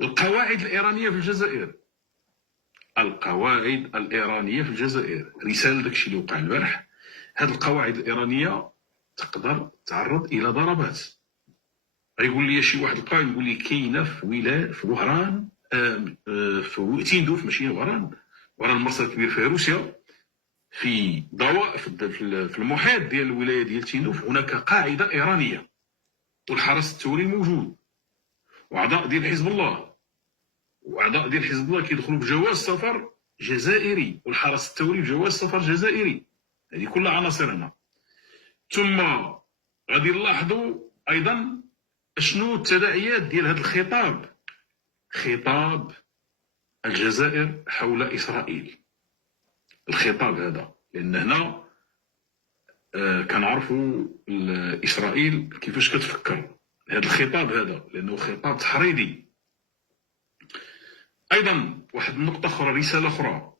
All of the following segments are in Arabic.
القواعد الإيرانية في الجزائر. القواعد الإيرانية في الجزائر، رسالة داكشي اللي وقع البارح. هاد القواعد الإيرانية تقدر تعرض إلى ضربات. غيقول لي شي واحد القائد يقول لي كاينة في وهران، في تيندوف، ماشي وهران المرسى الكبير في روسيا، في ضواء في المحيط ديال الولاية ديال تيندوف هناك قاعدة إيرانية، والحرس الثوري موجود، وأعضاء ديال حزب الله كيدخلوا بجواز سفر جزائري، والحرس الثوري بجواز سفر جزائري. هذه كلها عناصر هنا. ثم غادي نلاحظوا ايضا شنو التداعيات ديال هذا الخطاب، خطاب الجزائر حول اسرائيل. الخطاب هذا، لان هنا كنعرفوا اسرائيل كيفاش كتفكر. هذا الخطاب هذا لانه خطاب تحريضي. ايضا واحد النقطه اخرى، رساله اخرى،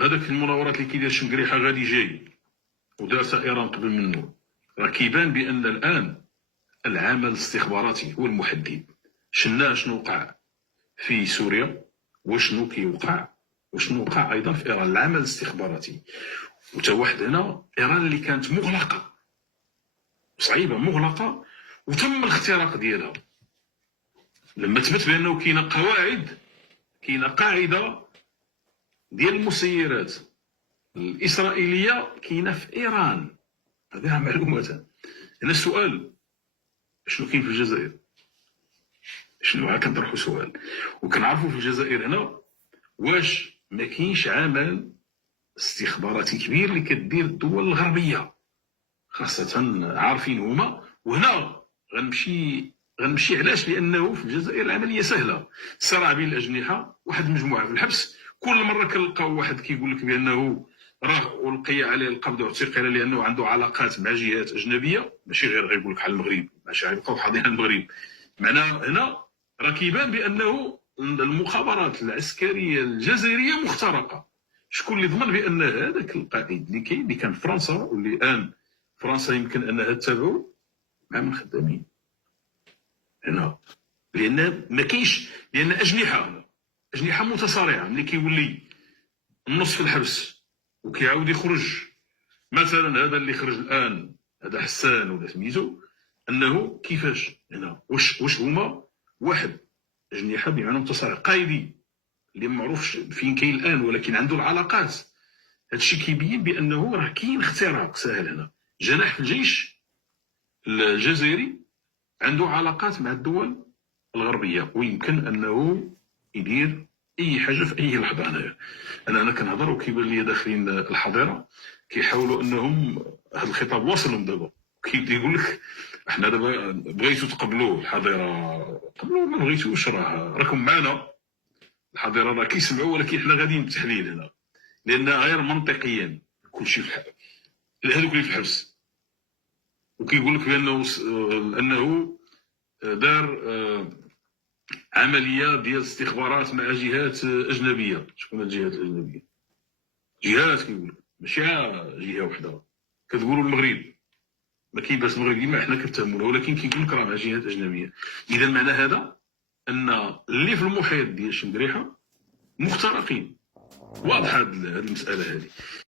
هذاك المناورات اللي كيدير شنقريحه غادي جاي ودارتها ايران قبل منه، راه كيبان بان الان العمل الاستخباراتي هو المحدد. شنو وقع في سوريا، وشنو كيوقع، وشنو وقع ايضا في ايران. العمل الاستخباراتي، وتا واحد هنا ايران اللي كانت مغلقه صعيبه، مغلقه، وتم الاختراق ديالها لما تثبت بانه كاينه قاعده ديال المسيرات الاسرائيليه كاينه في ايران. هذه معلومات. هنا السؤال، شنو كاين في الجزائر؟ شنو كنطرحوا سؤال، وكنعرفوا في الجزائر هنا واش ما كاينش عمل استخباراتي كبير اللي كدير الدول الغربيه، خاصه عارفين هما. وهنا غنمشي علاش؟ لانه في الجزائر العمليه سهله. الصراع بين الاجنحه، واحد المجموعه في الحبس، كل مره كنلقاو واحد كيقول لك بانه راه ولقي عليه القبض واعتقل لانه عنده علاقات مع جهات اجنبيه، ماشي غير غيقول لك على المغرب، ماشي غيبقاو حاضرين المغرب. معناها هنا راه كيبان بانه المخابرات العسكريه الجزائريه مخترقه. شكون اللي ضمن بان هذاك القائد اللي كان في فرنسا، واللي الان فرنسا يمكن انها تتبعه، مع من خدامين هنا؟ لان ما كاينش، لان اجنحه متصارعه. ملي كيولي النص في الحبس وكيعاود يخرج، مثلا هذا اللي خرج الان، هذا حسان ولا سميتو، انه كيفاش هنا واش هما واحد اجنحه بمعنى متصارع قايدي اللي ما معروفش فين كاين الان، ولكن عنده العلاقات. هذا الشيء كيبين بانه راه كاين اختراق ساهل هنا. جناح في الجيش الجزائري عنده علاقات مع الدول الغربيه، ويمكن انه يدير اي حاجه في اي لحظه. انا كنهضر وكيبان لي داخلين الحظيره كيحاولوا انهم هذا الخطاب واصلهم دابا، كيبدا يقول لك احنا دابا بغيتوا تقبلوه الحظيره، قبلوه، ما بغيتوش راكم معنا. الحظيره راه كيسمعوا، ولكن حنا غاديين بالتحليل هنا، لان غير منطقيا كلشي في هذوك اللي في الحبس. وكيقول لك بانه دار عمليه ديال استخبارات مع جهات اجنبيه. شكون الجهات الاجنبيه؟ جهات كيقول لك ماشي جهه وحده. كتقولوا المغرب، ما كاين باس المغرب ديما حنا كنتهمونا، ولكن كيقول لك راه مع جهات اجنبيه. اذا معنى هذا ان اللي في المحيط ديال شنقريحه مخترقين. واضحه هذه المساله هذه.